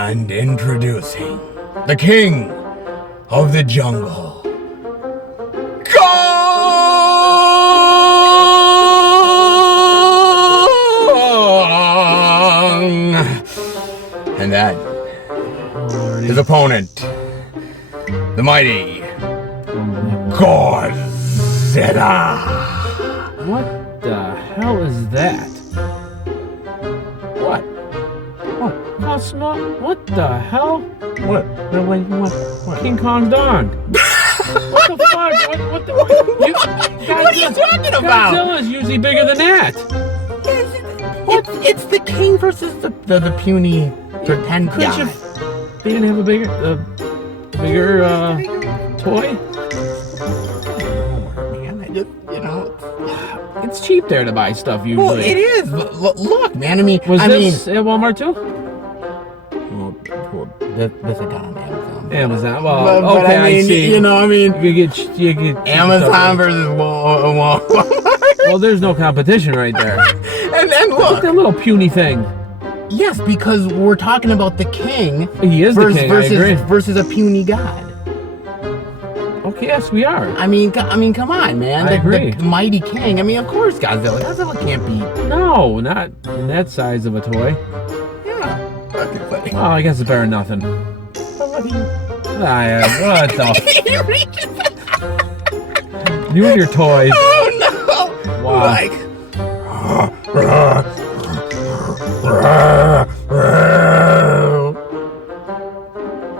And introducing the king of the jungle, Kong! And that, his opponent, the mighty Godzilla. What the hell is that? What? How small? What the hell? What? What? King Kong Dong. What the fuck? What the? What are you talking about? Godzilla's usually bigger than that. It's the king versus the puny pretend Couldn't guy. they didn't have a bigger toy? Man, I just, It's cheap there to buy stuff usually. well, it is. Look, man. I mean, Was this at Walmart too? This is on Amazon. Amazon. Well, But okay, I mean, see. you You get Amazon versus Walmart. Well, there's no competition right there. and Look look, at that little puny thing. yes, because we're talking about the king He is the king. I agree. versus a puny god. Okay, yes, we are. I mean, come on, man. I agree. The mighty king. I mean, of course, Godzilla. Godzilla can't be. No, not in that size of a toy. Yeah. Fucking funny. Oh, I guess it's better than nothing. What the? He reaches. You and your toys. Oh no! Wow. Like.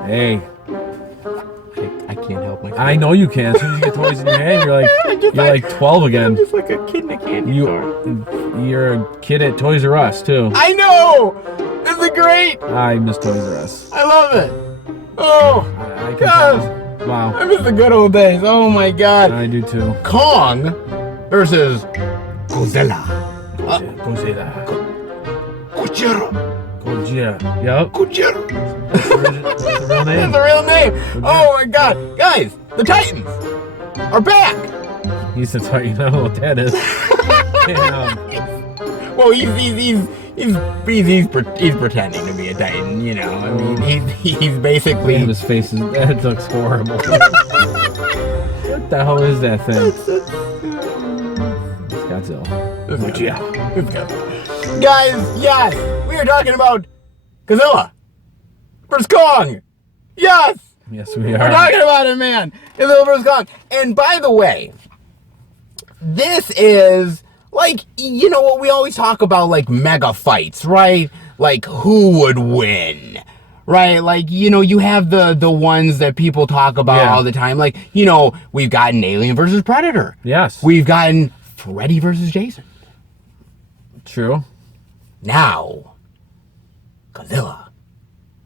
Hey, I can't help myself. I know you can. As soon as you get toys in your hand, you're like 12 I'm again. just like a kid in a candy store. You're a kid at Toys R Us too. I know. This is great. I miss Toys R Us. I love it. Oh, I can God. tell. Wow, I miss the good old days. Oh my God. I do too. Kong versus Godzilla. Godzilla. Gojira. Gojira. Yup. Gojira. That's the real name. That's the real name. Oh my God, guys, the Titans are back. He's the Titan. I don't know what that is. Damn. Well, he's pretending to be a Titan. You know, I mean, he's basically. His face is. That looks horrible. What the hell is that thing? It's Godzilla. Guys, yes, we are talking about Godzilla versus Kong. Yes, Yes, we we're are. talking about it, man. Godzilla versus Kong. And by the way, this is like, what we always talk about, like mega fights, right? Like who would win, right? Like, you have the ones that people talk about all the time. Like, we've gotten Alien versus Predator. Yes. We've gotten Freddy versus Jason. True. Now, Godzilla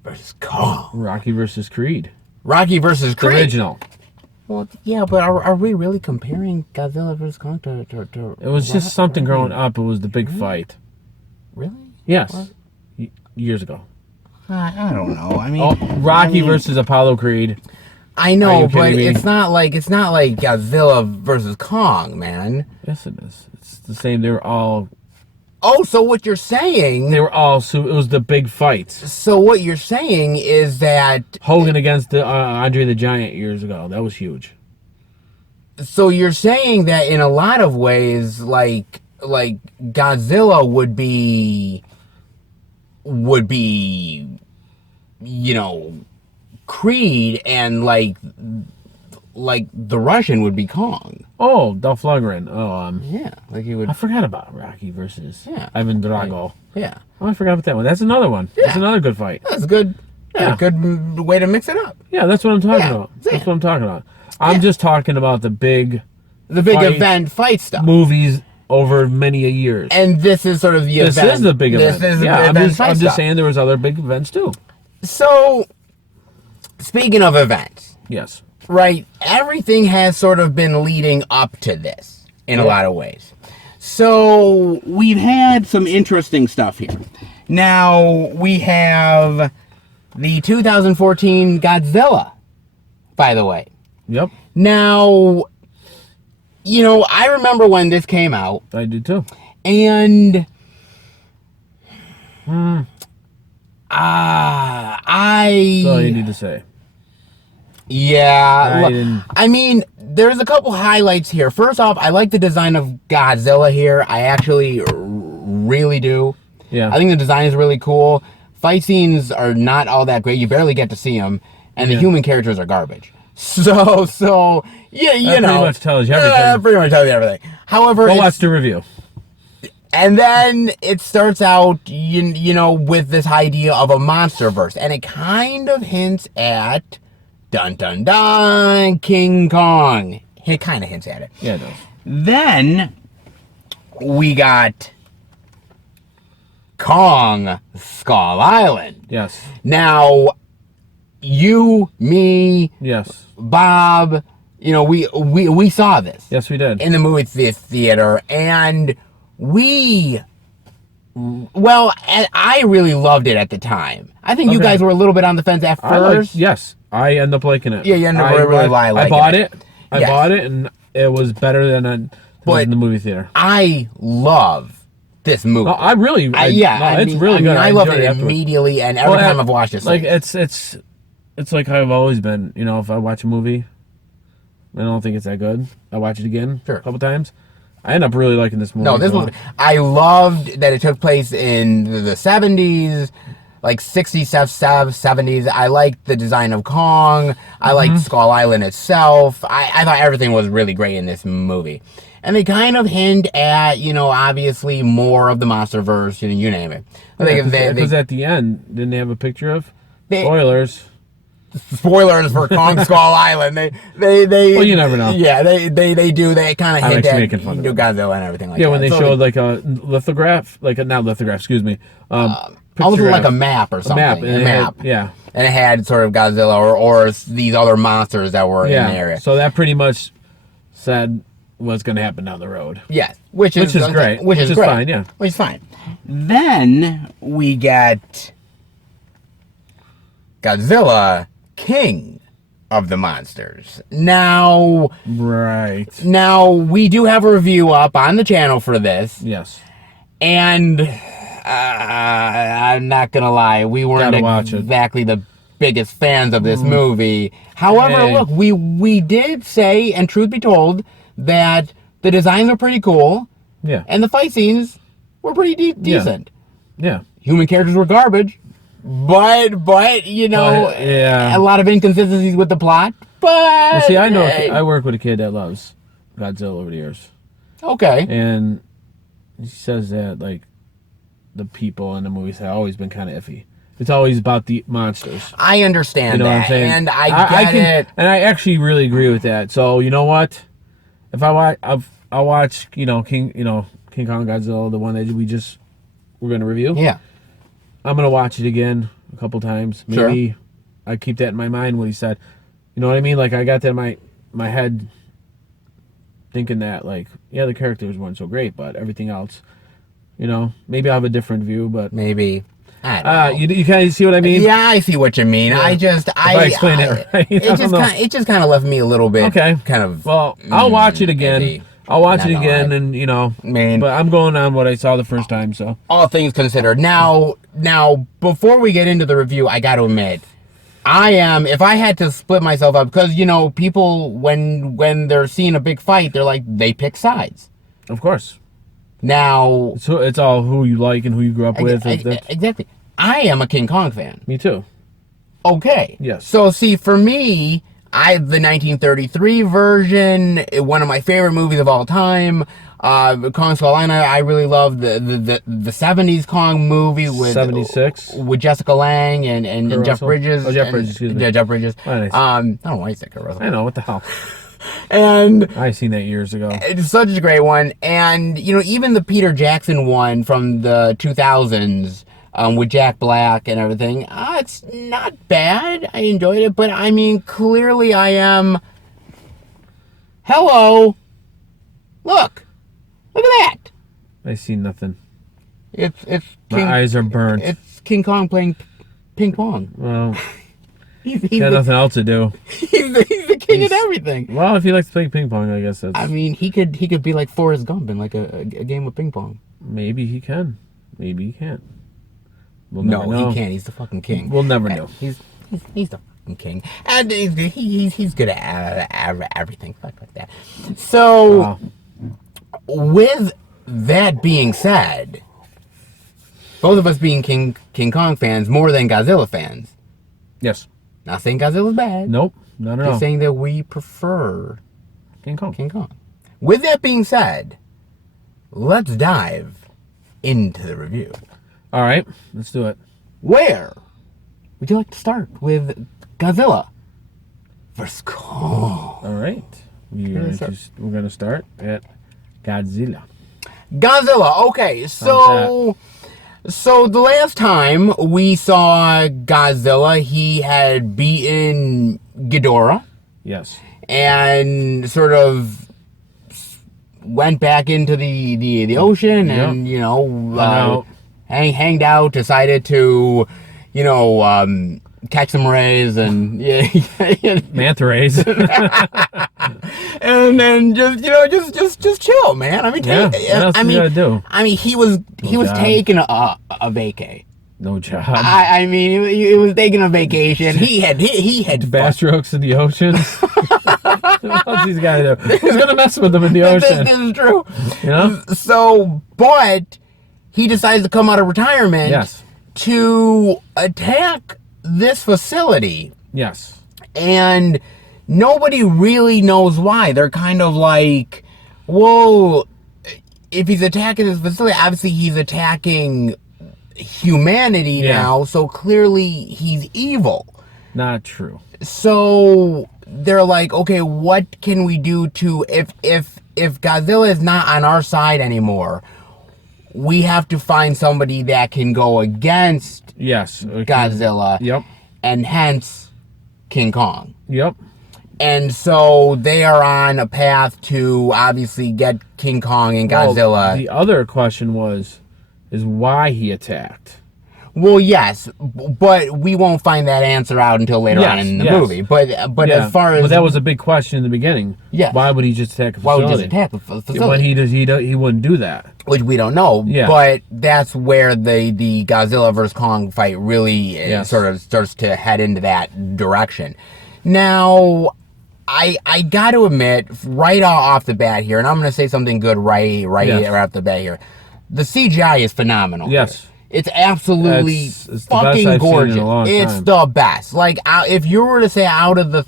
versus Kong. Rocky versus Creed. Rocky versus The Creed. original. Well, yeah, but are we really comparing Godzilla versus Kong to It was just something growing up. It was the big fight. Really? Yes. What? Years ago. I don't know. I mean, Rocky versus Apollo Creed. I Are know, you but kidding me? it's not like Godzilla versus Kong, man. Yes, it is. It's the same. They were all. Oh, so what you're saying? It was the big fights. So what you're saying is that? Hogan against the Andre the Giant years ago. That was huge. So you're saying that in a lot of ways, like Godzilla would be, Creed, and like the Russian would be Kong. Oh, Dolph Lundgren. Yeah, like he would. I forgot about Rocky versus Yeah. Ivan Drago. Yeah, Oh, I forgot about that one. That's another one. Yeah. That's another good fight. that's good. Yeah. A good way to mix it up. Yeah, that's what I'm talking Yeah, about. yeah. That's what I'm talking about. I'm just talking about the big The big Fight. event fight stuff. movies over many a years. And this is sort of the This event. is the big event. This is Yeah, the I'm event just, fight I'm stuff. just saying there was other big events too. So, speaking of events, Yes. right? Everything has sort of been leading up to this in a Yeah. lot of ways. So we've had some interesting stuff here. Now we have the 2014 Godzilla, by the way. Yep. Now, I remember when this came out, I do too. and I That's all you need to say. Yeah, I mean, there's a couple highlights here. First off, I like the design of Godzilla here. I actually really do. Yeah. I think the design is really cool. Fight scenes are not all that great. You barely get to see them, and the human characters are garbage. So yeah, you know, pretty much tells you everything. Pretty much tells you everything. However, Go watch the review. and then it starts out, you know, with this idea of a Monsterverse, and it kind of hints at, dun dun dun, King Kong. It kind of hints at it. Yeah, it does. Then we got Kong Skull Island. Yes. Now, you, me, Yes. Bob, you know, we saw this. Yes, we did. In the movie theater, and well, I really loved it at the time. I think you guys were a little bit on the fence at first. Yes, I ended up liking it. Yeah, you ended up really liking it. I bought it. I bought it, and it was better than in the movie theater. I love this movie. No, it's really good. I loved it immediately, and every time I've watched it, like it's like I've always been. You know, if I watch a movie, I don't think it's that good, I watch it again a couple times. I end up really liking this movie. No, this movie, I loved that it took place in the 70s, like 60s, 70s. I liked the design of Kong. I liked Skull Island itself. I thought everything was really great in this movie. And they kind of hint at, you know, obviously more of the Monsterverse, you name it. Because at the end, didn't they have a picture of spoilers? Spoilers for Kong Skull Island. They well, you never know. Yeah, they do. They kind of hint at Godzilla and everything like that. Yeah, when they showed like a lithograph, not lithograph, excuse me. Almost like a map or something. A map. Yeah. And it had sort of Godzilla or these other monsters that were in the area. So that pretty much said what's going to happen down the road. Yes, which is great. Which is fine, yeah. Which is fine. Then we get Godzilla, King of the Monsters. Now, we do have a review up on the channel for this. Yes. And I'm not gonna lie, we weren't exactly the biggest fans of this movie. However, look, we did say, and truth be told, that the designs are pretty cool. Yeah. And the fight scenes were pretty decent. Yeah. Human characters were garbage. But you know, a lot of inconsistencies with the plot. But well, see, I know I work with a kid that loves Godzilla over the years. Okay. And he says that like the people in the movies have always been kind of iffy. It's always about the monsters. I understand that, what I'm saying? And I get it. And I actually really agree with that. So you know what? If I watch, King Kong Godzilla, the one that we're gonna review. Yeah. I'm going to watch it again a couple times. Maybe I keep that in my mind what he said. You know what I mean? Like, I got that in my head thinking that, like, yeah, the characters weren't so great, but everything else, maybe I'll have a different view, but... Maybe. I don't know. You kind of see what I mean? Yeah, I see what you mean. Yeah. If I explain it right. It just kind of left me a little bit kind of... Well, I'll watch it again. I'll watch it again, and but I'm going on what I saw the first time. So all things considered, now before we get into the review, I got to admit, if I had to split myself up, because people when they're seeing a big fight, they pick sides. Of course. Now it's all who you like and who you grew up with. Exactly. I am a King Kong fan. Me too. Okay. Yes. So see, for me, the 1933 version, one of my favorite movies of all time. Kong Skull Island, I really love the 70s Kong movie with 76 with Jessica Lange and Jeff Bridges. Oh, Jeff Bridges, excuse me. Yeah, Jeff Bridges. Oh, nice. I don't know why you said Kurt Russell. I know, what the hell. And I seen that years ago. It's such a great one. And even the Peter Jackson one from the 2000s. With Jack Black and everything. It's not bad. I enjoyed it, but I mean, clearly I am... Hello! Look at that! I see nothing. It's my eyes are burnt. It's King Kong playing ping pong. Well, he's got nothing else to do. He's the king of everything. Well, if he likes playing ping pong, I guess that's... I mean, he could be like Forrest Gump in like a game of ping pong. Maybe he can. Maybe he can't. We'll never know. He can't. He's the fucking king. We'll never know. He's the fucking king, and he's good at everything. Fuck like that. So, with that being said, both of us being King Kong fans more than Godzilla fans. Yes. Not saying Godzilla's bad. Nope. Not at all. Just saying that we prefer King Kong. King Kong. With that being said, let's dive into the review. All right, let's do it. Where would you like to start with Godzilla versus Kong? All right. We're going to start at Godzilla. Godzilla. Okay, so the last time we saw Godzilla, he had beaten Ghidorah. Yes. And sort of went back into the ocean and, you know, hanged out, decided to, you know, catch some rays and manta rays. And then just chill, man. I mean, what else you gotta do? I mean, he was taking a vacay. No job. I mean, he was taking a vacation. He had bass strokes in the ocean. What else he's got to do? Who's gonna mess with him in the ocean? This is true. You know. So, but he decides to come out of retirement. Yes. To attack this facility. Yes. And nobody really knows why. They're kind of like, well, if he's attacking this facility, obviously he's attacking humanity now, so clearly he's evil. Not true. So they're like, okay, what can we do to if Godzilla is not on our side anymore, we have to find somebody that can go against Godzilla. Yep. And hence King Kong. Yep. And so they are on a path to obviously get King Kong and Godzilla. Well, the other question is why he attacked. Well, yes, but we won't find that answer out until later on in the movie. But as far as that was a big question in the beginning. Yeah. Why would he just attack a facility? Why would he just attack a facility? When he wouldn't do that. Which we don't know. Yeah. But that's where the Godzilla vs. Kong fight really sort of starts to head into that direction. Now, I got to admit, right off the bat here, and I'm going to say something good right off the bat here. The CGI is phenomenal. Yes. Here. It's absolutely fucking gorgeous. It's the best. Like, if you were to say out of the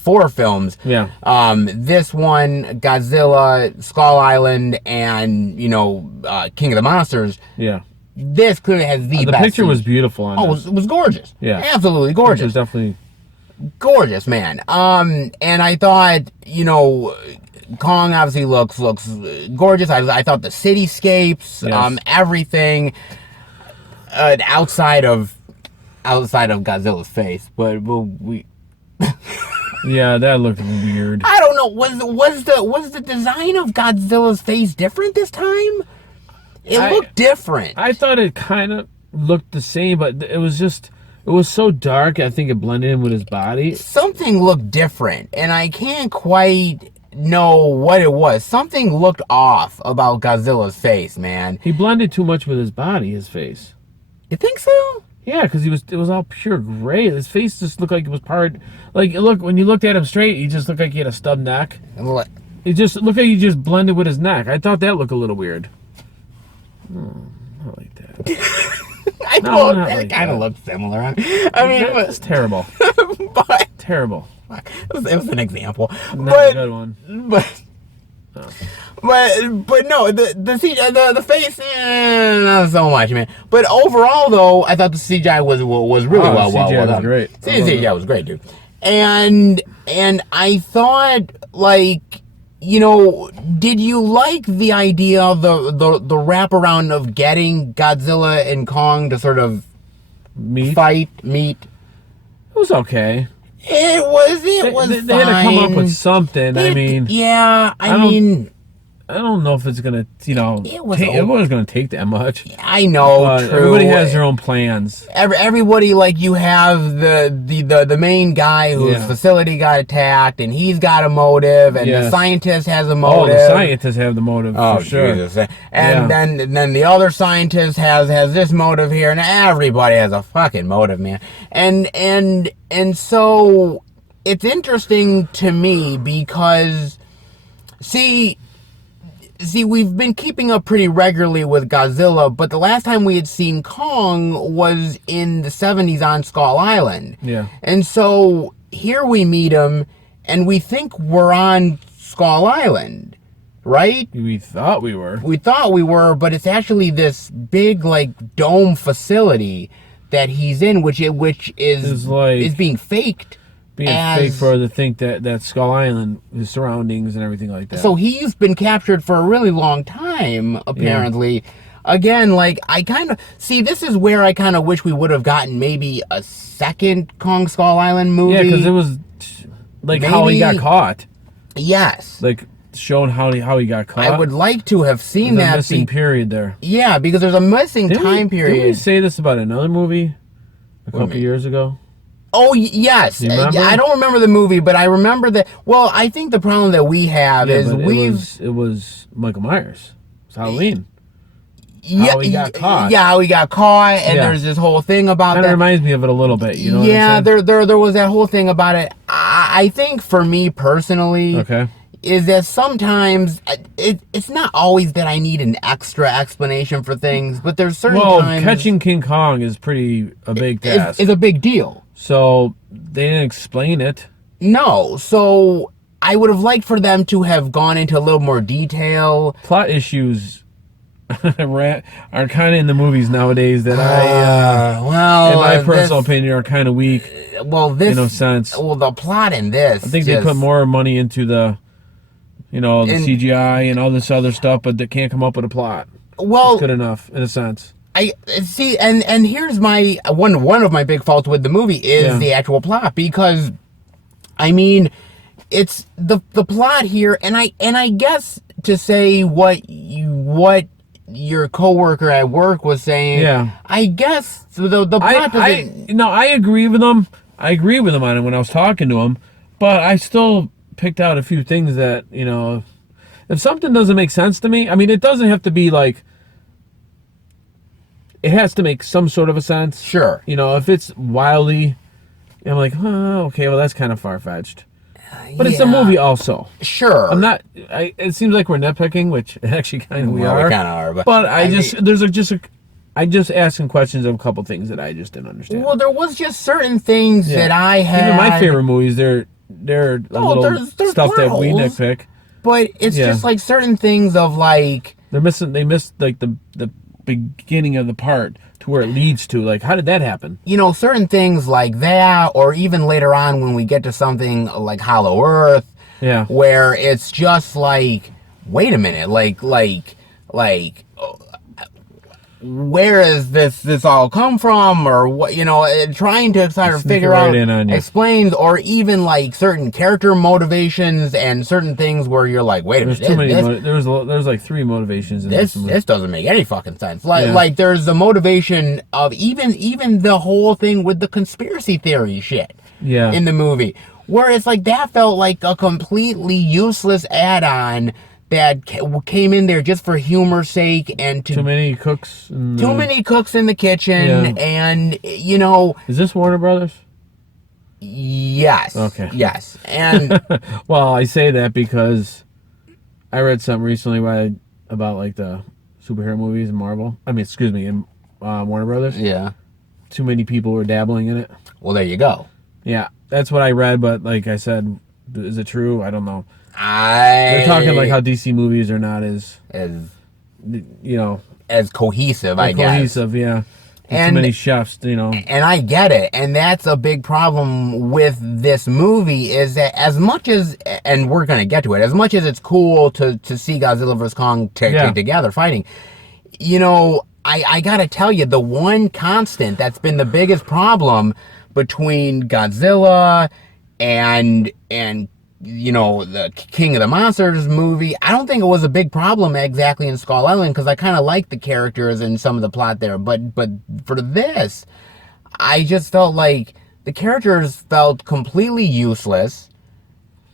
four films, this one, Godzilla, Skull Island, and King of the Monsters, this clearly has the best. The picture was beautiful on this. It was gorgeous. Yeah, absolutely gorgeous. It was definitely gorgeous, man. And I thought, Kong obviously looks gorgeous. I thought the cityscapes, everything outside of Godzilla's face, but we. Yeah, that looked weird. I don't know. Was the design of Godzilla's face different this time? It looked different. I thought it kind of looked the same, but it was so dark. I think it blended in with his body. Something looked different, and I can't quite know what it was. Something looked off about Godzilla's face, man. He blended too much with his body, his face. You think so? Yeah, because it was all pure gray. His face just looked like it was when you looked at him straight, he just looked like he had a stub neck. What? It just looked like he just blended with his neck. I thought that looked a little weird. Not like that. I thought that kind of looked similar. I mean, it's terrible. But terrible. It was an example. Not a good one. But no, the face, not so much, man. But overall, though, I thought the CGI was really well CGI done. Was great. CGI was great, dude. And I thought, like, did you like the idea of the wraparound of getting Godzilla and Kong to sort of meet? It was okay. It was they fine. had to come up with something. I mean, I don't know if it's gonna, It was it wasn't gonna take that much. I know, But true. everybody has their own plans. Everybody, like, you have the main guy whose Yeah. facility got attacked, and he's got a motive, and the Yes. scientist has a Oh, motive. the scientists have the motive for sure. Jesus. And then the other scientist has this motive here, and everybody has a fucking motive, man. And so it's interesting to me because see, we've been keeping up pretty regularly with Godzilla, but the last time we had seen Kong was in the 70s on Skull Island. Yeah. And so here we meet him, and we think we're on Skull Island, right? We thought we were. We thought we were, but it's actually this big, like, dome facility that he's in, which is being faked. Fake for to think that Skull Island, the surroundings and everything like that. So he's been captured for a really long time, apparently. Yeah. Again, like, I kind of... See, this is where I kind of wish we would have gotten maybe a second Kong Skull Island movie. Yeah, because it was, like, how he got caught. Yes. Like, showing how he got caught. I would like to have seen that. There's a missing period there. Yeah, because there's a missing time period. Didn't we say this about another movie a couple years ago? Oh, yes. I don't remember the movie, but I remember that. Well, I think the problem that we have is it was Michael Myers. It's Halloween. Yeah, how he got caught. Yeah, how he got caught, and there's this whole thing about that. Kind of reminds me of it a little bit, you know Yeah, what I'm saying? there was that whole thing about it. I think for me personally, is that sometimes it's not always that I need an extra explanation for things, but there's certain times... catching King Kong is a big task. It's a big deal. So they didn't explain it. No, so I would have liked for them to have gone into a little more detail. Plot issues are kind of in the movies nowadays that in my personal opinion, are kind of weak. Well, this... in no sense. Well, the plot in this... I think they put more money into the CGI and all this other stuff, but they can't come up with a plot. Well... It's good enough, in a sense. I see, and here's my one of my big faults with the movie is the actual plot, because I mean, it's the plot here, and I guess to say what your coworker at work was saying, I guess the plot doesn't... I agree with him. I agree with him on it when I was talking to him, but I still picked out a few things that, if something doesn't make sense to me, I mean, it doesn't have to be like... It has to make some sort of a sense. Sure. If it's wildly... I'm like, okay, well, that's kind of far-fetched. But it's a movie also. Sure. I'm not... it seems like we're nitpicking, which actually kind of we are. We kind of are, but I'm just asking questions of a couple things that I just didn't understand. Well, there was just certain things that I had... Even my favorite movies, they're there's stuff that we nitpick. But it's just like certain things of like... They missed like the beginning of the part to where it leads to. Like, how did that happen? Certain things like that, or even later on when we get to something like Hollow Earth, where it's just like, wait a minute, like where is this all come from, or what, trying to sort of figure out, explains, or even like certain character motivations and certain things where you're like, wait a minute, there's like 3 motivations in this movie. This doesn't make any fucking sense. Like there's the motivation of even the whole thing with the conspiracy theory shit in the movie, where it's like that felt like a completely useless add-on that came in there just for humor's sake, and too many cooks in the kitchen, and Is this Warner Brothers? Yes. Okay. Yes. And well, I say that because I read something recently about like the superhero movies in Marvel. In Warner Brothers. Yeah. Too many people were dabbling in it. Well, there you go. Yeah, that's what I read, but like I said, is it true? I don't know. They're talking like how DC movies are not as cohesive, I guess. Cohesive, yeah. And too many chefs, And I get it, and that's a big problem with this movie, is that as much as, and we're gonna get to it, as much as it's cool to see Godzilla vs. Kong together fighting, I gotta tell you, the one constant that's been the biggest problem between Godzilla and the King of the Monsters movie, I don't think it was a big problem exactly in Skull Island because I kind of liked the characters and some of the plot there. But for this, I just felt like the characters felt completely useless.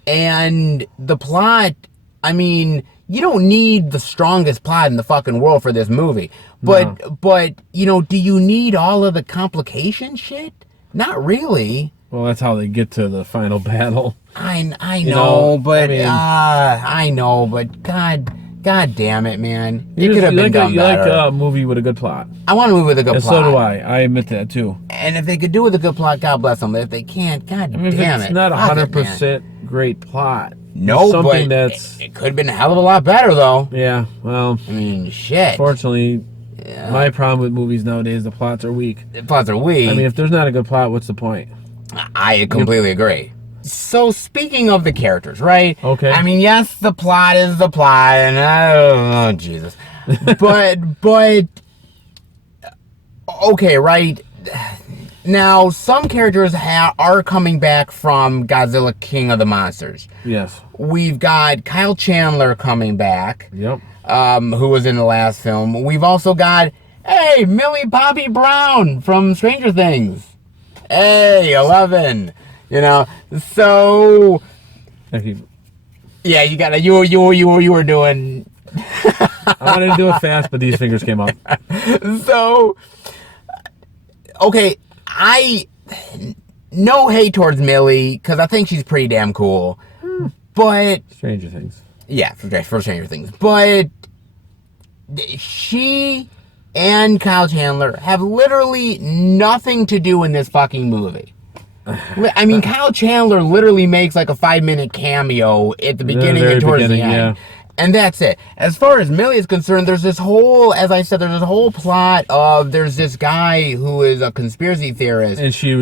And the plot, I mean, you don't need the strongest plot in the fucking world for this movie. But, No. but do you need all of the complication shit? Not really. Well, that's how they get to the final battle. I You know, know, but I mean- God damn it, man! It could have been done You better. like a movie with a good plot. I want a movie with a good And plot. so do I. I admit that too. And if they could do with a good plot, God bless them. But if they can't, God I mean, damn it's it, not fuck it, man. 100% great plot. No, something but that's it could have been a hell of a lot better, though. yeah. Well, I mean, shit. fortunately, my problem with movies nowadays, the plots are weak. The plots are weak. I mean, if there's not a good plot, what's the point? I completely agree. So speaking of the characters, right? Okay. I mean, yes, the plot is the plot, and oh Jesus, but okay, right? Now some characters are coming back from Godzilla King of the Monsters. Yes. We've got Kyle Chandler coming back. Yep. Who was in the last film. We've also got, hey, Millie Bobby Brown from Stranger Things. Hey, 11. So Actually, yeah, you got you were doing. I wanted to do it fast, but these fingers came up. So okay, no hate towards Millie because I think she's pretty damn cool, but Stranger Things. yeah, for Stranger Things, but she and Kyle Chandler have literally nothing to do in this fucking movie. I mean, Kyle Chandler literally makes like a 5-minute cameo at the beginning and towards the end. Yeah. And that's it. As far as Millie is concerned, there's this whole, as I said, there's this whole plot of there's this guy who is a conspiracy theorist. And she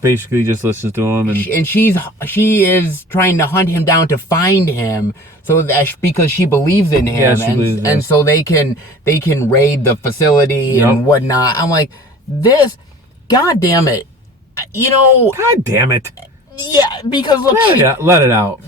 basically just listens to him, and she is trying to hunt him down to find him, so that because she believes in him, Yeah, she believes in him. and so they can raid the facility and whatnot. I'm like, this, god damn it, God damn it! yeah, because look, Let it out.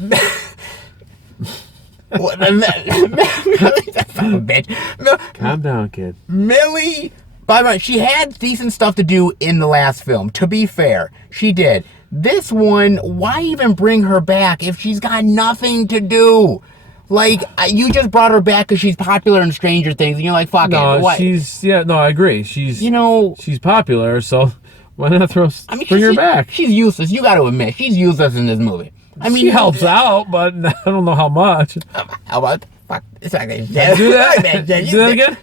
that son of a bitch. Calm down, kid. Millie, by the way, she had decent stuff to do in the last film. To be fair, she did. This one, why even bring her back if she's got nothing to do? Like, you just brought her back because she's popular in Stranger Things, and you're like, fuck it. What? I agree. She's popular, so why not bring her back? She's useless. You got to admit, she's useless in this movie. I mean, she helps out, but I don't know how much. How about fuck? It's like Do that. Do that again.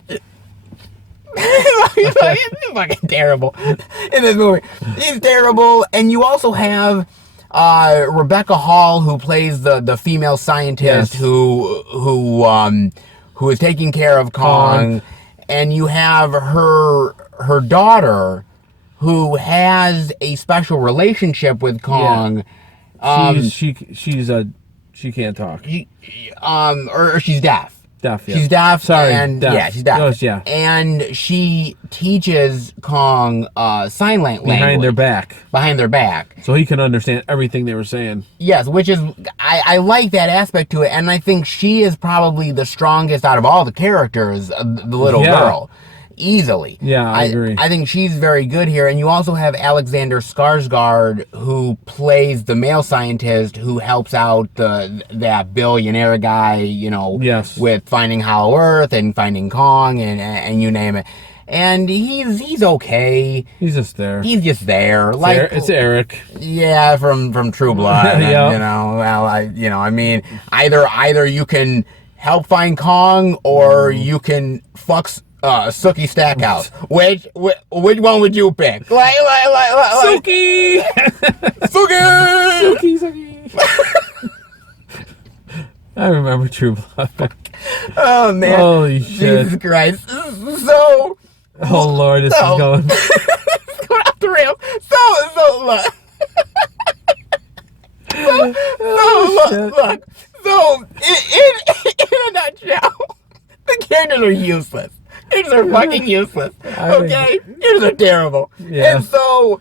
He's fucking terrible in this movie. He's terrible, and you also have Rebecca Hall, who plays the female scientist who is taking care of Kong, and you have her daughter, who has a special relationship with Kong. She can't talk. Or she's deaf. Deaf, yeah. She's deaf. Sorry, and deaf. yeah, she's deaf. Oh, yeah. And she teaches Kong sign language Behind their back. Behind their back. So he can understand everything they were saying. Yes, which is I like that aspect to it, and I think she is probably the strongest out of all the characters, the little girl. Easily. Yeah, I agree. I think she's very good here. And you also have Alexander Skarsgård, who plays the male scientist who helps out that billionaire guy, with finding Hollow Earth and finding Kong and you name it. And he's okay. He's just there. He's just there. It's Eric. Yeah, from True Blood. Yeah. I mean, either you can help find Kong or you can fuck Sookie Stackhouse. Which one would you pick? Like Sookie! Sookie! I remember True Blood. Oh man! Holy shit! Jesus Christ! So, oh Lord, this is going. It's going off the rails. So look. So in a nutshell, the characters are useless. Kids are fucking useless. Okay? Kids are terrible. Yeah. And so,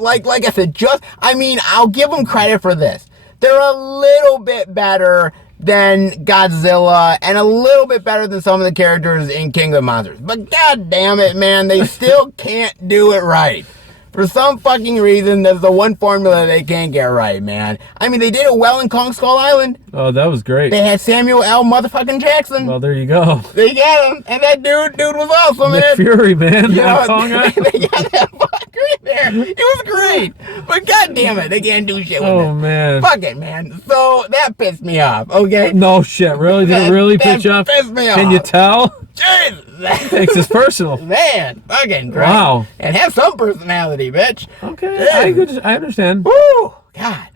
like I said, I'll give them credit for this. they're a little bit better than Godzilla and a little bit better than some of the characters in King of the Monsters. But god damn it, man, they still can't do it right. For some fucking reason, there's the one formula they can't get right, man. I mean, they did it well in Kong Skull Island. Oh, that was great. They had Samuel L. motherfucking Jackson. Well, there you go. They got him, and that dude was awesome. Nick Fury, man. You know, Kong they got that fucker in there. It was great. But god damn it, they can't do shit with it. Oh, man. Fuck it, man. So that pissed me off, okay? No shit. Really? Did it really piss you off? Pissed me off. Can you tell? Jesus. Takes this personal. Man, fucking great. Wow. And have some personality, bitch. Okay. I understand. Woo! God.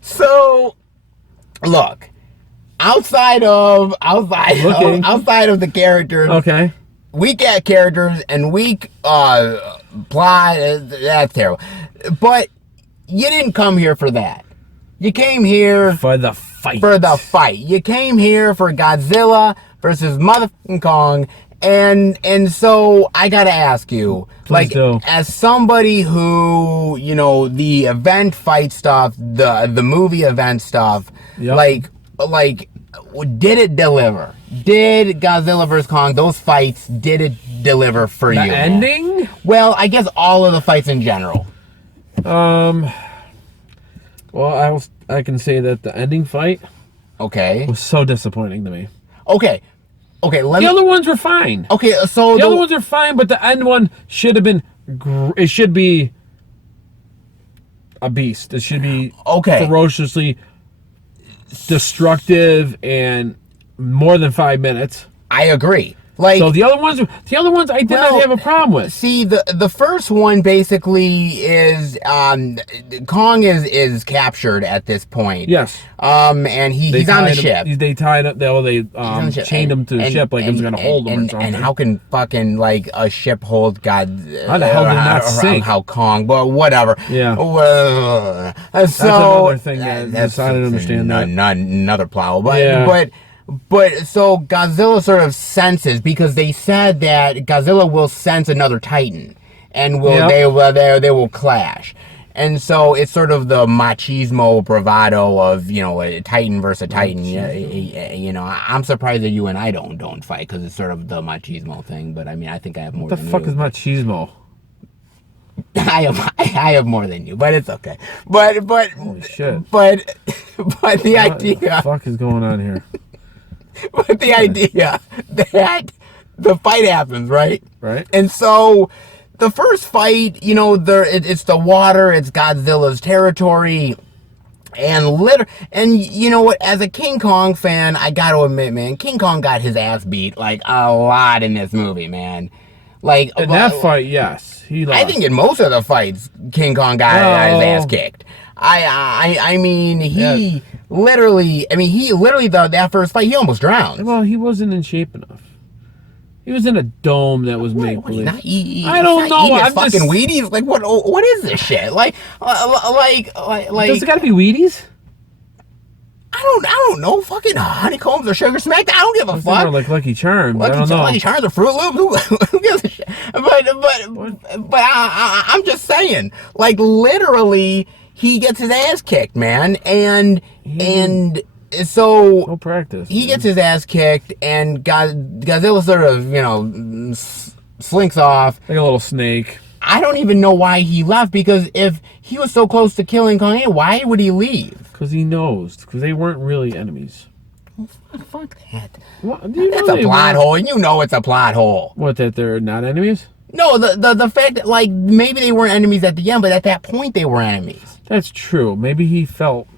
So, look. Outside of the characters, Okay. weak characters and weak plot, that's terrible. But you didn't come here for that. You came here For the fight. You came here for Godzilla versus motherfucking Kong. And so I gotta ask you, Please do. as somebody who, you know, the event fight stuff, the movie event stuff, Yep. like, did it deliver? Did Godzilla vs. Kong, those fights, did it deliver for The you? ending? Well, I guess all of the fights in general. Well, I can say that the ending fight Okay. was so disappointing to me. Okay. The other ones were fine. Okay, so The other ones are fine, but the end one should have been. It should be a beast. It should be ferociously destructive and more than 5 minutes. I agree. Like, So the other ones, I did not have a problem with. See, the first one basically is Kong is captured at this point. Yes. And he's on the ship. They tied up. They chained him to the ship like it was gonna hold him or something. And how can fucking like a ship hold God? How the hell did it not sink? How Kong? But whatever. Yeah. So That's another thing that I didn't understand that. Another plow. But Yeah. But so Godzilla sort of senses, because they said that Godzilla will sense another Titan, and they will clash, and so it's sort of the machismo bravado of, you know, a Titan versus a Titan. You know, I'm surprised that you and I don't fight, because it's sort of the machismo thing. But I mean, I think I have more. What the than fuck you. is machismo? I have more than you, but it's okay. But Holy shit. but the idea. What the fuck is going on here? But the idea that the fight happens, right? Right. And so the first fight, you know, it's the water, it's Godzilla's territory, and you know what? As a King Kong fan, I got to admit, man, King Kong got his ass beat like a lot in this movie, man. Like In that fight, yes, he lost. I think in most of the fights, King Kong got his ass kicked. I mean, he literally, that first fight, he almost drowned. Well, he wasn't in shape enough. He was in a dome that was make believe. I don't know. I'm fucking Wheaties. Like what is this shit? Like Does it gotta be Wheaties? I don't know. Fucking honeycombs or sugar smack. I don't give a fuck. More like Lucky Charms. I don't know. Lucky Charms or Fruit Loops. Who gives a shit? But I'm just saying. Like literally, he gets his ass kicked, man, and so no practice. He gets his ass kicked, and Godzilla sort of, you know, slinks off like a little snake. I don't even know why he left, because if he was so close to killing Kong, why would he leave? Because he knows. Because they weren't really enemies. Well, fuck that. Well, that's a plot hole, and you know it's a plot hole. What, that they're not enemies? No, the fact that, like, maybe they weren't enemies at the end, but at that point they were enemies. That's true. Maybe he felt...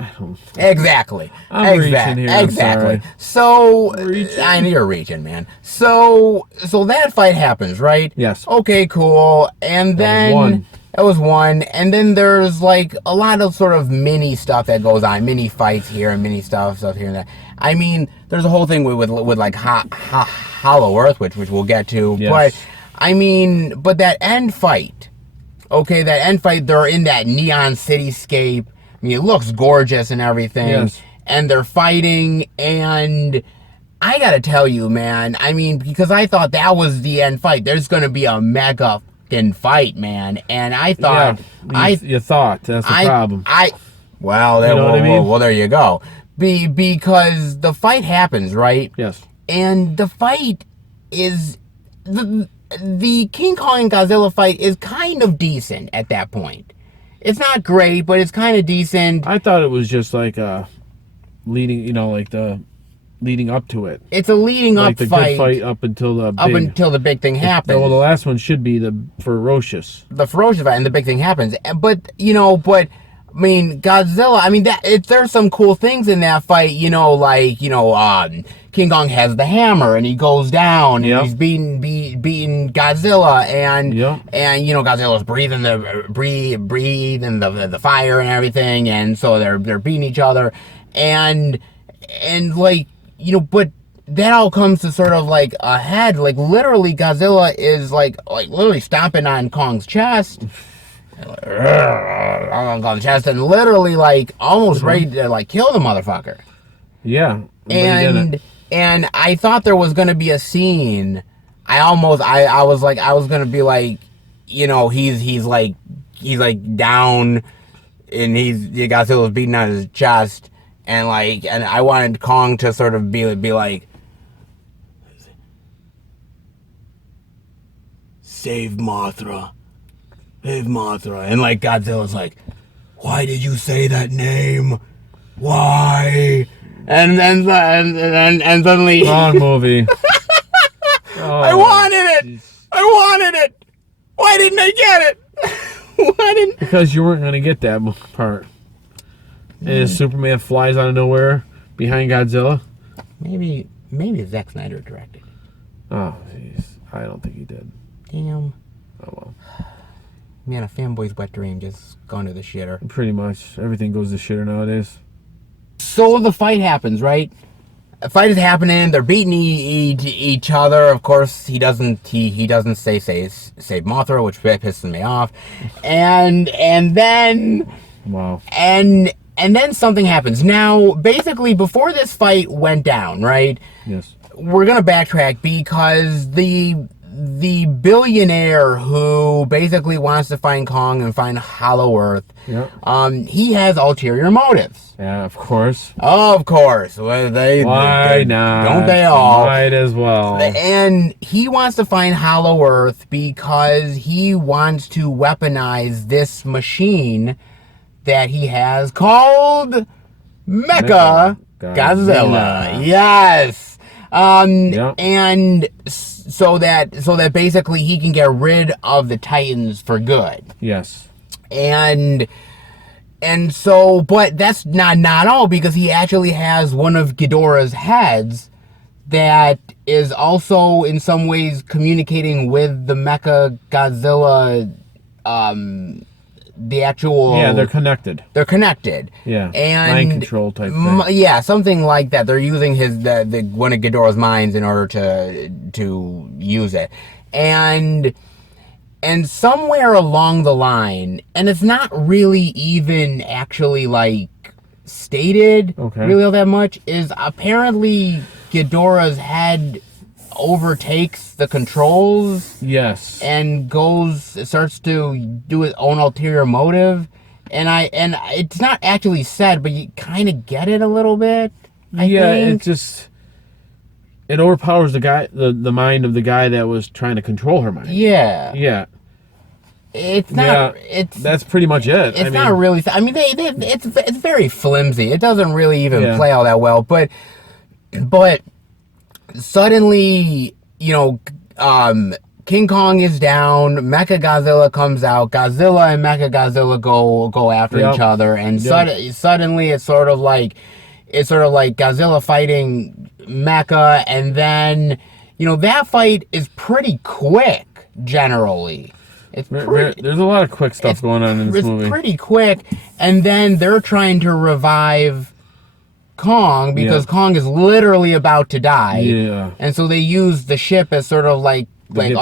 I don't know. Exactly. I'm reaching here. Exactly. So I know you're reaching, man. So that fight happens, right? Yes. Okay, cool. And then that was one. And then there's like a lot of sort of mini stuff that goes on, mini fights here and mini stuff here and there. I mean, there's a whole thing with like Hollow Earth, which we'll get to. Yes. But I mean, but that end fight. Okay, that end fight. They're in that neon cityscape. I mean, it looks gorgeous and everything. Yes. And they're fighting, and I gotta tell you, man, I mean, because I thought that was the end fight. There's gonna be a mega fucking fight, man. And I thought... You thought. That's the problem. Well, there, You know what I mean? well, there you go. Because the fight happens, right? Yes. And the fight is the King Kong and Godzilla fight is kind of decent at that point. It's not great, but it's kind of decent. I thought it was just like leading, like the leading up to it. It's a leading like up the fight, good fight up until the big thing happens. Well, the last one should be the ferocious fight, and the big thing happens. But I mean, Godzilla. I mean, there's some cool things in that fight. King Kong has the hammer and he goes down and he's beating Godzilla and Godzilla's breathing the fire and everything, and so they're beating each other and but that all comes to sort of like a head. Like literally, Godzilla is like literally stomping on Kong's chest. On Kong's chest and literally like almost ready to like kill the motherfucker. Yeah. And I thought there was gonna be a scene. I was gonna be like, he's like down and Godzilla's beating on his chest and I wanted Kong to sort of be like, Save Mothra. And like Godzilla's like, why did you say that name? Why? And suddenly wrong movie. I wanted it. Why didn't I get it? Because you weren't gonna get that part. And Superman flies out of nowhere behind Godzilla. Maybe Zack Snyder directed. Oh, jeez. I don't think he did. Damn. Oh, well. Man, a fanboy's wet dream just gone to the shitter. Pretty much. Everything goes to shitter nowadays. So the fight happens, right? The fight is happening. They're beating each other. Of course, he doesn't say save Mothra, which pisses me off. And then... Wow. And then something happens. Now, basically, before this fight went down, right? Yes. We're going to backtrack because the billionaire who basically wants to find Kong and find Hollow Earth, he has ulterior motives. Yeah, of course. Of course. Well, Why not? Don't they all? Might as well. And he wants to find Hollow Earth because he wants to weaponize this machine that he has called Mecha Godzilla. Yes. And so that basically he can get rid of the Titans for good. Yes. And so, but that's not all, because he actually has one of Ghidorah's heads that is also in some ways communicating with the Mecha Godzilla, the actual... Yeah, they're connected. Yeah. And mind control type thing. Yeah, something like that. They're using the one of Ghidorah's minds in order to use it. And somewhere along the line, and it's not really even actually like stated really all that much, is apparently Ghidorah's head overtakes the controls. Yes. And starts to do its own ulterior motive. And it's not actually said, but you kind of get it a little bit. I think. It overpowers the guy, the mind of the guy that was trying to control her mind. Yeah. Yeah. It's not. That's pretty much it. It's not really. I mean, it's very flimsy. It doesn't really even play all that well. But suddenly, King Kong is down. Mecha Godzilla comes out. Godzilla and Mecha Godzilla go after each other, and suddenly it's sort of like Godzilla fighting Mecha, and then that fight is pretty quick generally. There's a lot of quick stuff going on in this movie. It's pretty quick, and then they're trying to revive Kong because Kong is literally about to die. Yeah. And so they use the ship as sort of like a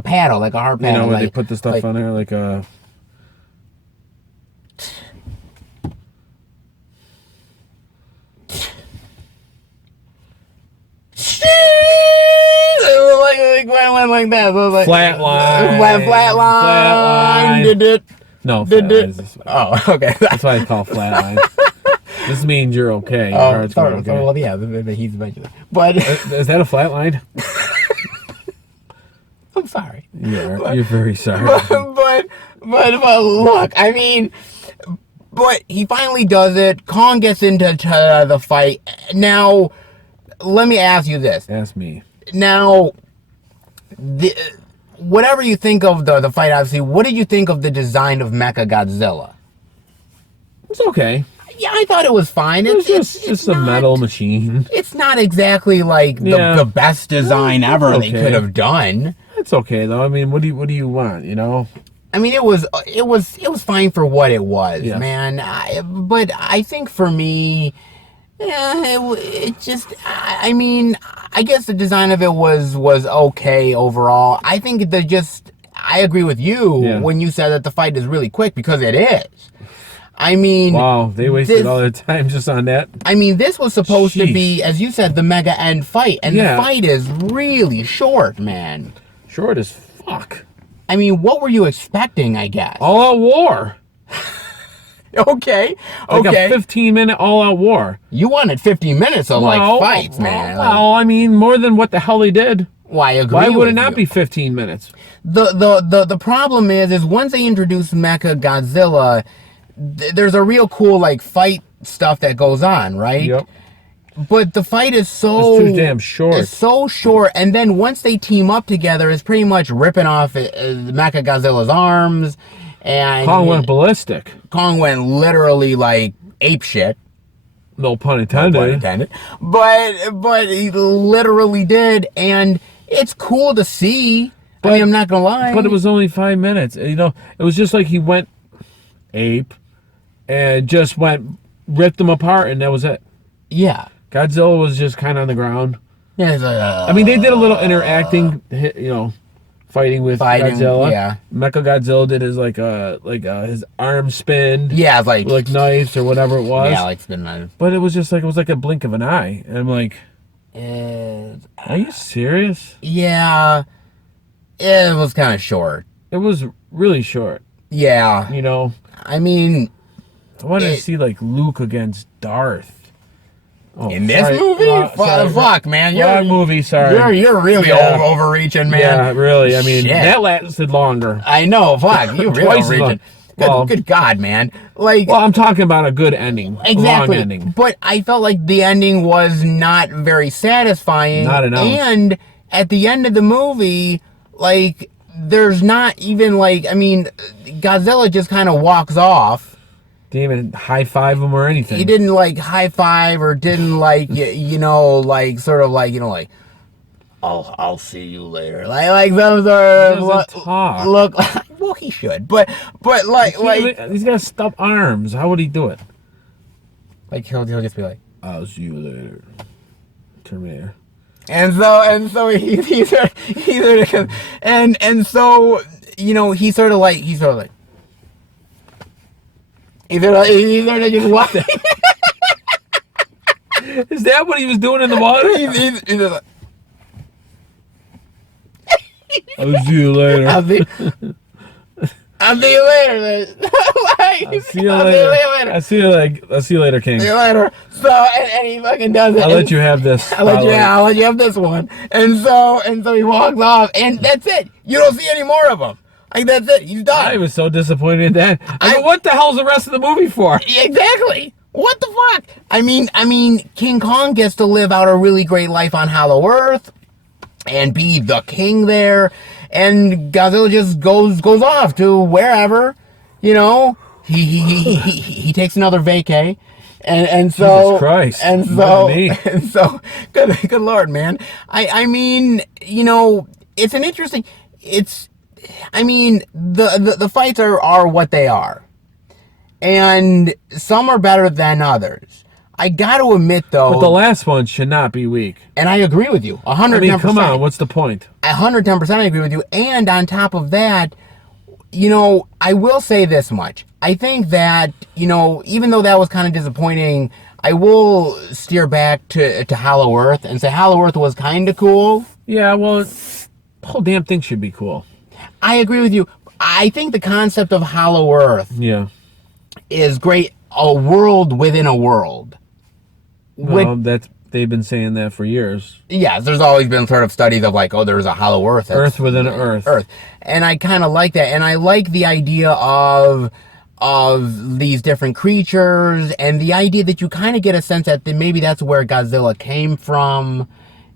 paddle, like a hard paddle. Where they put the stuff on there, like a... Went like that. So Flat line. Flat line. Did it. No, Oh, okay. that's why I call flatline. This means you're okay. Your heart's going okay. Well, yeah, he's mentioned it. But is that a flatline? I'm sorry. You're very sorry. But look, I mean, but he finally does it. Kong gets into the fight. Now, let me ask you this. Ask me. Now, whatever you think of the fight, obviously, what did you think of the design of Mechagodzilla? It's okay. Yeah, I thought it was fine. It's just a metal machine. It's not exactly like the best design ever they could have done. It's okay though. I mean, what do you want? You know. I mean, it was fine for what it was, man. But I think for me, it just. I mean, I guess the design of it was okay overall. I think I agree with you when you said that the fight is really quick, because it is. I mean, wow, they wasted all their time just on that. I mean, this was supposed to be, as you said, the mega end fight, and the fight is really short, man. Short as fuck. I mean, what were you expecting, I guess? All-out war. Okay. Like a 15-minute all-out war. You wanted 15 minutes of fights, man. Well, I mean, more than what the hell they did. Well, I agree. Why would it not be 15 minutes? The problem is once they introduce Mechagodzilla, there's a real cool fight stuff that goes on, right? Yep. But the fight is it's too damn short. It's so short, and then once they team up together, it's pretty much ripping off Mechagodzilla's arms, and Kong went ballistic. Kong went literally ape shit. No pun intended. No pun intended. But he literally did, and it's cool to see. I mean, I'm not gonna lie. But it was only 5 minutes. You know, it was just like he went ape and just ripped them apart, and that was it. Yeah. Godzilla was just kind of on the ground. Yeah. I mean, they did a little interacting, fighting with Godzilla. Yeah. Mechagodzilla did his his arm spin. Yeah, like knives or whatever it was. Yeah, like spin knives. But it was just it was like a blink of an eye, and I'm like, are you serious? Yeah. It was kind of short. It was really short. Yeah. You know. I mean, I wanted to see Luke against Darth. Oh, in this movie? Fuck, man. Movie, sorry. You're really overreaching, man. Yeah, really. I mean, shit. That lasted longer. I know, fuck. You really overreaching. Good God, man. Well, I'm talking about a good ending. Exactly. A long ending. But I felt like the ending was not very satisfying. Not enough. And at the end of the movie, there's not even Godzilla just kind of walks off. Didn't even high five him or anything. He didn't high five or didn't I'll see you later. Those are talk. Look, well, he should, but he's got stuffed arms. How would he do it? He'll just be like, I'll see you later, Terminator. And so he so he sort of just walking. Is that what he was doing in the water? He's like, I'll see you later. I'll see you later. I'll see you later. I'll see you later, King. See you later. So and he fucking does it. I'll let you have this. I'll let you have this one. And so he walks off, and that's it. You don't see any more of him. That's it. He's done. I was so disappointed in that. I mean, what the hell's the rest of the movie for? Exactly. What the fuck? I mean, King Kong gets to live out a really great life on Hollow Earth and be the king there, and Godzilla just goes off to wherever, He takes another vacay, and so Jesus Christ, and so good Lord, man. I mean, it's an interesting. The fights are what they are, and some are better than others. I got to admit, though, but the last one should not be weak. And I agree with you, 110%. I mean, come on, what's the point? 110%, I agree with you. And on top of that, I will say this much. I think that, even though that was kind of disappointing, I will steer back to Hollow Earth and say Hollow Earth was kind of cool. Yeah, well, the whole damn thing should be cool. I agree with you. I think the concept of Hollow Earth Yeah. is great. A world within a world. Well, they've been saying that for years. Yes, there's always been sort of studies of like, oh, there's a Hollow Earth. Earth within an Earth. And I kind of like that. And I like the idea of these different creatures and the idea that you kind of get a sense that maybe that's where Godzilla came from.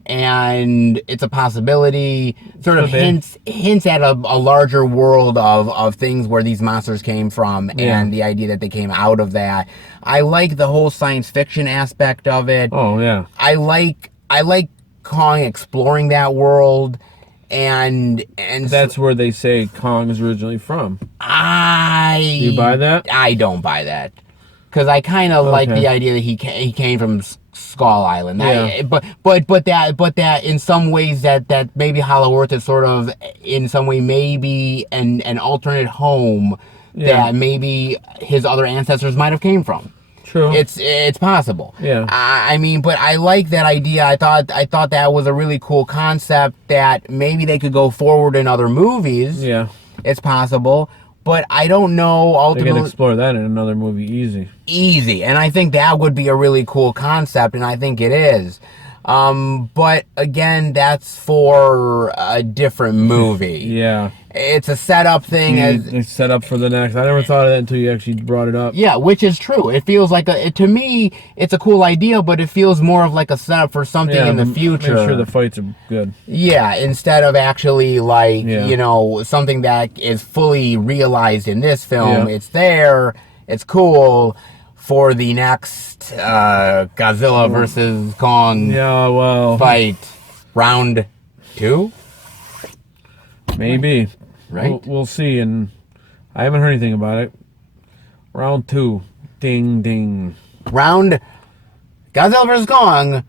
And it's a possibility, sort of hints at a larger world of things where these monsters came from, and the idea that they came out of that. I like the whole science fiction aspect of it. Oh yeah. I like Kong exploring that world, and that's where they say Kong is originally from. Do you you buy that? I don't buy that, because I kind of like the idea that he came from Skull Island. But that in some ways that maybe Hollow Earth is sort of in some way maybe an alternate home that maybe his other ancestors might have came from. True. It's possible. Yeah. I mean, but I like that idea. I thought that was a really cool concept that maybe they could go forward in other movies. Yeah. It's possible. But I don't know ultimately. They can explore that in another movie easy. And I think that would be a really cool concept, and I think it is. But again, that's for a different movie. Yeah. It's a setup thing. It's set up for the next. I never thought of that until you actually brought it up. Yeah, which is true. It feels like to me, it's a cool idea, but it feels more of like a setup for something in the future. Make sure the fights are good. Yeah, instead of actually like, something that is fully realized in this film. It's there. It's cool for the next Godzilla versus Kong fight. Round 2? Maybe. Right? We'll see, and I haven't heard anything about it. Round 2. Ding, ding. Godzilla vs. Kong.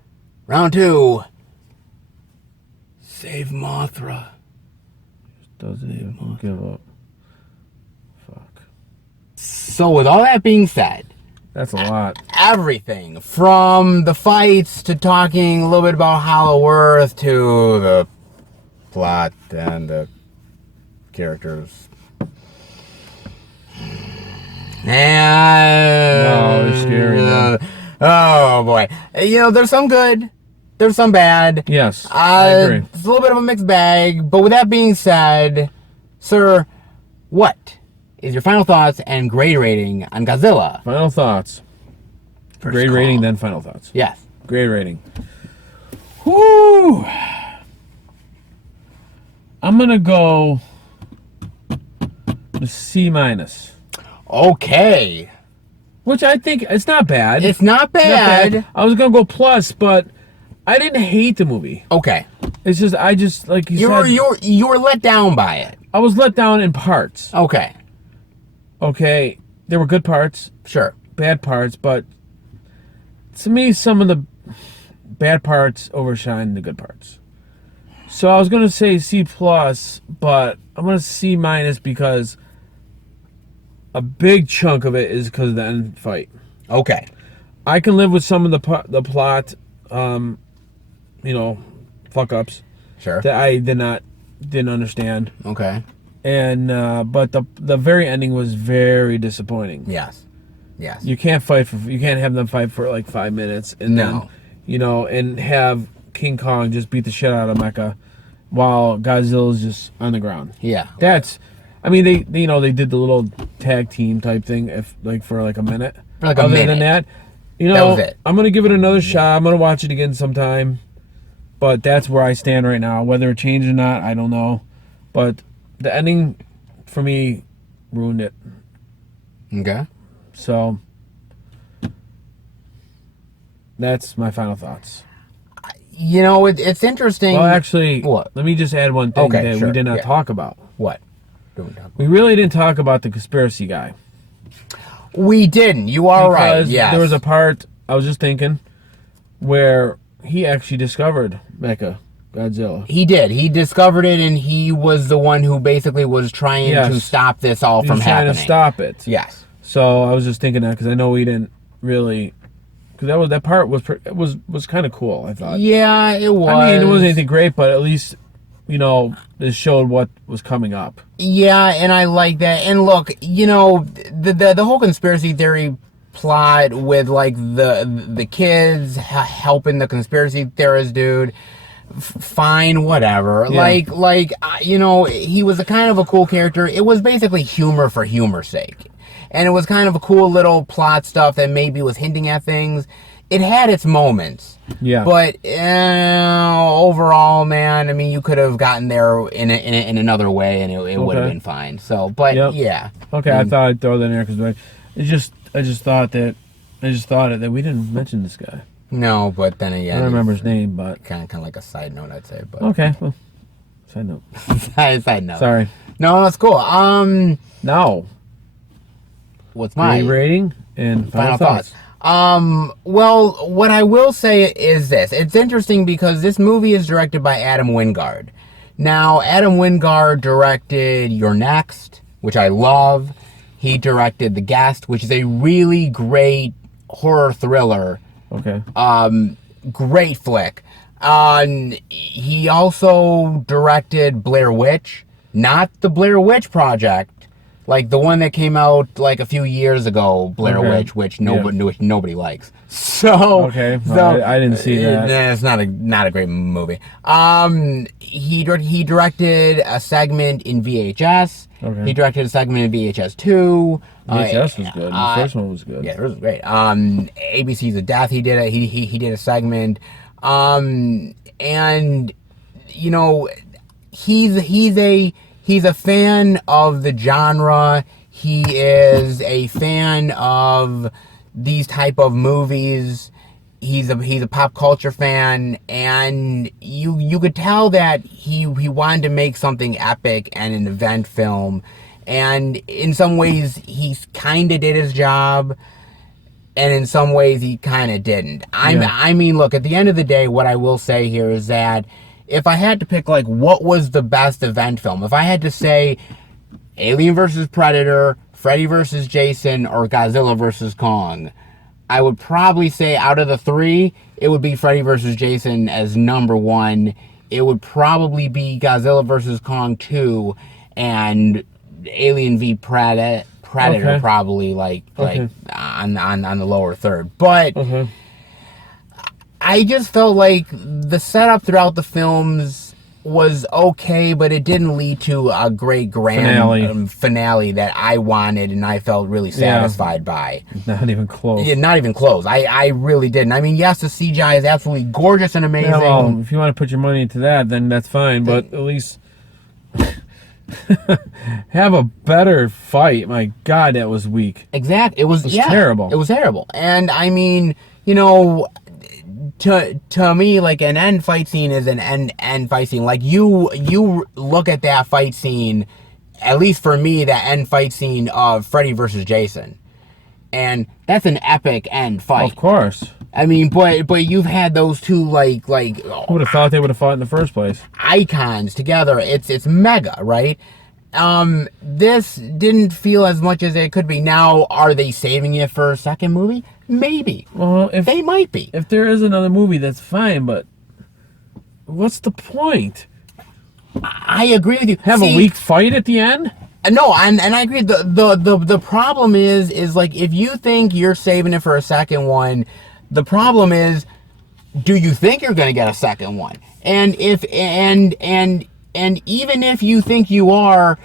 Round 2. Save Mothra. Doesn't even give up. Fuck. So with all that being said, that's a lot. Everything from the fights to talking a little bit about Hollow Earth to the plot and the characters. And it's scary, man. Oh boy. There's some good, there's some bad. Yes, I agree. It's a little bit of a mixed bag, but with that being said, sir, what is your final thoughts and grade rating on Godzilla? Final thoughts. Grade rating, then final thoughts. Yes. Grade rating. Whoo! I'm gonna go a C-. Okay. Which I think it's not bad. It's not bad. I was gonna go plus, but I didn't hate the movie. Okay. It's just like you said. You were let down by it. I was let down in parts. Okay. Okay. There were good parts. Sure. Bad parts, but to me, some of the bad parts overshine the good parts. So I was gonna say C+, but I'm gonna C- because a big chunk of it is because of the end fight. Okay. I can live with some of the plot, fuck ups. Sure. That I didn't understand. Okay. And but the very ending was very disappointing. Yes. Yes. You can't have them fight for like 5 minutes and then and have King Kong just beat the shit out of Mecha while Godzilla's just on the ground. Yeah. They did the little tag team type thing for a minute. For like a minute. Other than that, that was it. I'm gonna give it another shot. I'm gonna watch it again sometime. But that's where I stand right now. Whether it changed or not, I don't know. But the ending for me ruined it. Okay. So that's my final thoughts. It's interesting. Well, actually, what? Let me just add one thing that we did not talk about. What? We really didn't talk about the conspiracy guy. We didn't. You are right. Yes. There was a part, I was just thinking, where he actually discovered Mecha Godzilla. He did. He discovered it, and he was the one who basically was trying to stop this all from happening. Trying to stop it. Yes. So I was just thinking that because I know we didn't really, because that part was kind of cool. I thought. Yeah, it was. I mean, it wasn't anything great, but at least this showed what was coming up. Yeah, and I like that. And look, the whole conspiracy theory plot with like the kids helping the conspiracy theorist dude, fine, whatever. Yeah. He was a kind of a cool character. It was basically humor for humor's sake, and it was kind of a cool little plot stuff that maybe was hinting at things. It had its moments. Yeah. But overall, man, I mean, you could have gotten there in another way, and it would have been fine. So, but Yep. yeah. Okay, I thought I'd throw that in there because I just thought that we didn't mention this guy. No, but then I again, don't remember his name, but kind of like a side note, I'd say. But okay, well, side note. side note. Sorry. No, that's cool. Now, what's my rating and final thoughts? Well, what I will say is this. It's interesting because this movie is directed by Adam Wingard. Now, Adam Wingard directed You're Next, which I love. He directed The Guest, which is a really great horror thriller. Okay. Great flick. He also directed Blair Witch, not the Blair Witch Project, like the one that came out like a few years ago, Blair Witch, which nobody likes. So okay, I didn't see that. It's not a great movie. He directed a segment in VHS. Okay. He directed a segment in VHS 2. VHS was good. The first one was good. Yeah, it was great. ABC's of Death. He did he did a segment. And he's a fan of the genre. He is a fan of these type of movies. He's a pop culture fan, and you could tell that he wanted to make something epic and an event film. And in some ways, he kind of did his job, and in some ways, he kind of didn't. I mean, look, at the end of the day, what I will say here is that if I had to pick, like, what was the best event film, if I had to say Alien vs. Predator, Freddy vs. Jason, or Godzilla vs. Kong, I would probably say out of the three, it would be Freddy vs. Jason as number one. It would probably be Godzilla vs. Kong 2, and Alien v. Predator probably like on the lower third. But I just felt like the setup throughout the films was okay, but it didn't lead to a great grand finale that I wanted and I felt really satisfied by. Not even close. Yeah, not even close. I really didn't. I mean, yes, the CGI is absolutely gorgeous and amazing. Yeah, well, if you want to put your money into that, then that's fine, but at least have a better fight. My God, that was weak. Exactly. It was terrible. It was terrible. And I mean, to me, like, an end fight scene is an end fight scene. Like, you look at that fight scene, at least for me, that end fight scene of Freddy versus Jason, and that's an epic end fight. Of course. I mean, but you've had those two like who would have thought they would have fought in the first place? Icons together. It's mega, right? This didn't feel as much as it could be. Now, are they saving it for a second movie? Maybe. Well, they might be. If there is another movie, that's fine, but what's the point? I agree with you. Have a weak fight at the end? No, and I agree. The problem is like, if you think you're saving it for a second one, the problem is, do you think you're going to get a second one? And even if you think you are,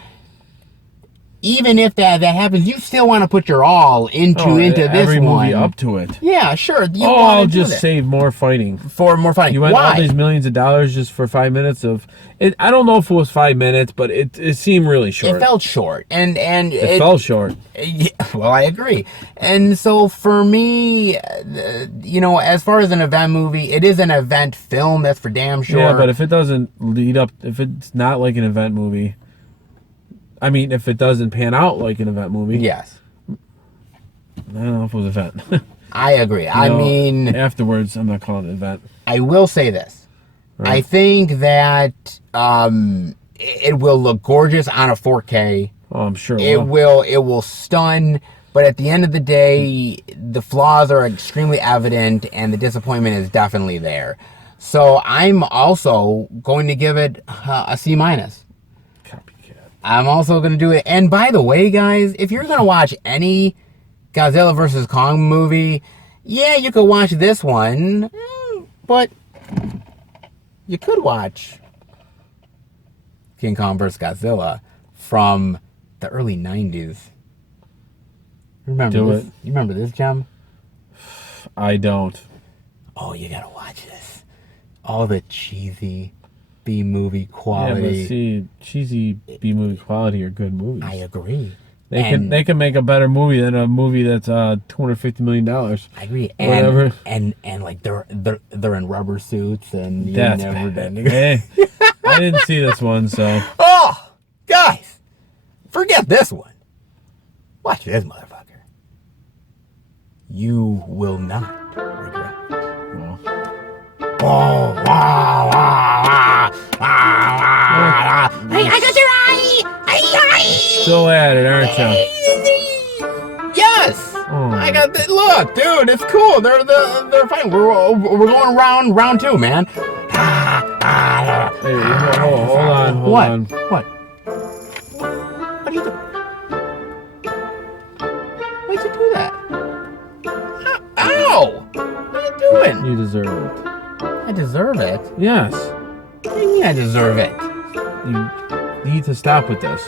even if that happens, you still want to put your all into this every one. Movie up to it. Yeah, sure. I'll just save more fighting. For more fighting. You want all these millions of dollars just for 5 minutes of it? I don't know if it was 5 minutes, but it seemed really short. It felt short, and it fell short. Yeah, well, I agree. And so for me, as far as an event movie, it is an event film. That's for damn sure. Yeah, but if it doesn't lead up, if it's not like an event movie. I mean, if it doesn't pan out like an event movie. Yes. I don't know if it was an event. I agree. I mean, afterwards, I'm not calling it an event. I will say this. Right. I think that it will look gorgeous on a 4K. Oh, I'm sure it will stun. But at the end of the day, the flaws are extremely evident, and the disappointment is definitely there. So I'm also going to give it a C minus. Copycat. I'm also going to do it. And by the way, guys, if you're going to watch any Godzilla vs. Kong movie, yeah, you could watch this one, but you could watch King Kong vs. Godzilla from the early 90s. Remember this? You remember this, Jim? I don't. Oh, you gotta watch this. All the cheesy B-movie quality. Yeah, but see, cheesy B-movie quality are good movies. I agree. They can make a better movie than a movie that's $250 million. I agree. Whatever. And like they're in rubber suits and That's never bad. done. Hey, I didn't see this one, so. Oh, guys, forget this one. Watch this motherfucker. You will not regret it. Well, Oh, wow, wow, wow, wow. Hey, I got your eye! still at it, aren't you? Yes! Oh. I got the look, dude, it's cool. They're fine. We're going round two, man. Hey, hold on. What? What are you doing? Why'd you do that? Ow! What are you doing? You deserve it. I deserve it. Yes. What do you mean I deserve it? You need to stop with this.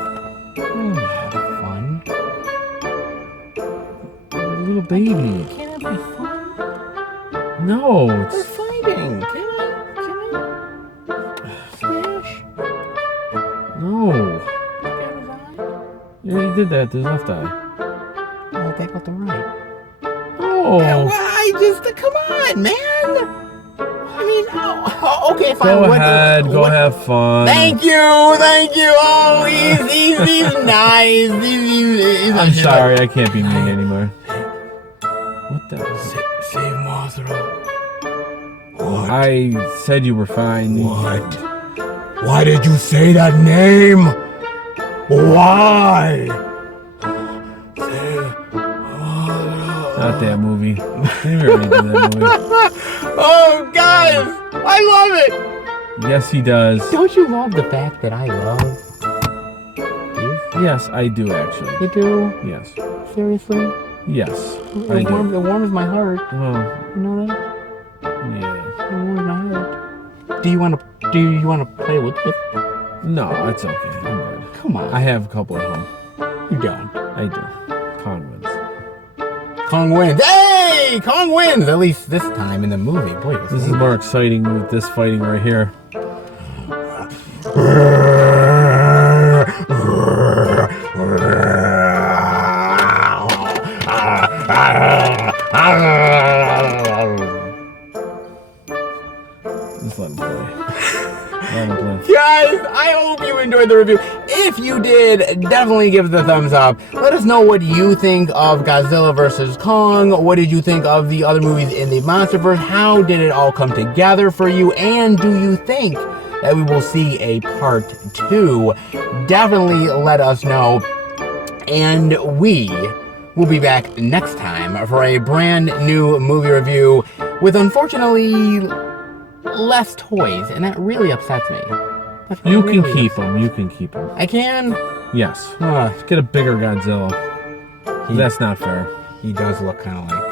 Have fun. Little baby. Can't it be fun? No, We're it's fighting. Can I smash? no. Get his eye? You already did that. There's left eye. I'll take out the right. Oh. I just come on, man. I mean, okay, fine. Go ahead. Go have fun. Thank you. Oh, he's nice. I'm sorry. I can't be mean anymore. What the? Save Mothra. What? I said you were fine. What? Why did you say that name? Why? Not that movie. They already did that movie. Oh, guys, I love it. Yes, he does. Don't you love the fact that I love you? Yes, I do actually. You do? Yes. Seriously? Yes, I It do. warms my heart. Well, You know that? yeah. It warms my heart. Do you want to play with it? No, it's okay. I'm good. Come on. I have a couple at home. You don't. I do. Kong wins. Kong wins. Hey! Kong wins! At least this time in the movie. Boy, This is more exciting with this fighting right here. Just let him play. Let him play. Guys, I hope you enjoyed the review. If you did, definitely give it a thumbs up. Let us know what you think of Godzilla vs. Kong. What did you think of the other movies in the Monsterverse? How did it all come together for you? And do you think that we will see a part 2? Definitely let us know. And we will be back next time for a brand new movie review with, unfortunately, less toys, and that really upsets me. You can keep him. You can keep him. I can. Yes. Let's get a bigger Godzilla. That's not fair. He does look kind of like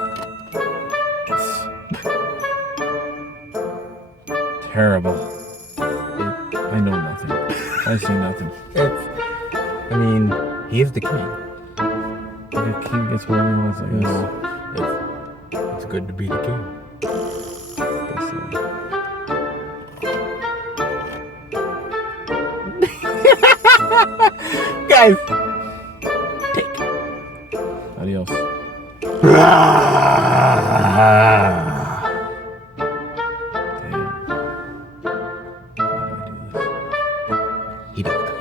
Terrible. I know nothing. I see nothing. I mean, he is the king. The king gets whatever he wants, I guess. No, it's good to be the king. Guys, take it. Adios. Damn. How do I do this? He does.